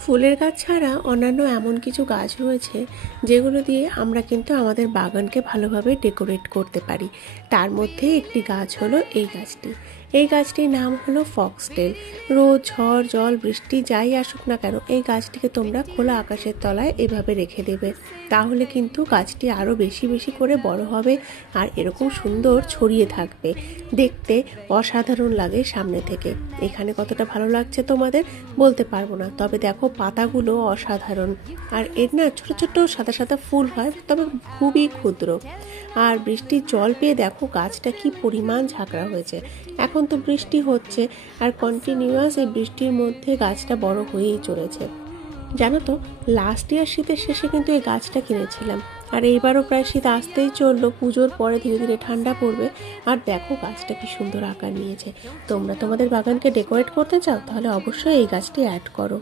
ফুলের গাছ ছাড়া অন্যান্য এমন কিছু গাছ রয়েছে যেগুলো দিয়ে আমরা কিন্তু আমাদের বাগানকে ভালোভাবে ডেকোরেট করতে পারি। তার মধ্যে একটি গাছ হলো এই গাছটি। এই গাছটির নাম হলো ফক্সটেল। রোদ, ঝড়, জল, বৃষ্টি যাই আসুক না কেন, এই গাছটিকে তোমরা খোলা আকাশের তলায় এভাবে রেখে দেবে, তাহলে কিন্তু গাছটি আরও বেশি বেশি করে বড় হবে আর এরকম সুন্দর ছড়িয়ে থাকবে। দেখতে অসাধারণ লাগে সামনে থেকে। এখানে কতটা ভালো লাগছে তোমাদের বলতে পারবো না, তবে দেখো পাতাগুলো অসাধারণ। আর এর না ছোট ছোট সাদা সাদা ফুল হয়, তবে খুবই ক্ষুদ্র। আর বৃষ্টির জল পেয়ে দেখো গাছটা কি পরিমাণ ঝাঁকড়া হয়েছে। এখন তো বৃষ্টি হচ্ছে আর কন্টিনিউয়াস এই বৃষ্টির মধ্যে গাছটা বড় হয়েই চলেছে। জানো তো, লাস্ট ইয়ার শীতের শেষে কিন্তু এই গাছটা কিনেছিলাম, আর এইবারও প্রায় শীত আসতেই চললো। পুজোর পরে ধীরে ধীরে ঠান্ডা পড়বে। আর দেখো গাছটা কি সুন্দর আকার নিয়েছে। তোমরা তোমাদের বাগানকে ডেকোরেট করতে চাও, তাহলে অবশ্যই এই গাছটি অ্যাড করো।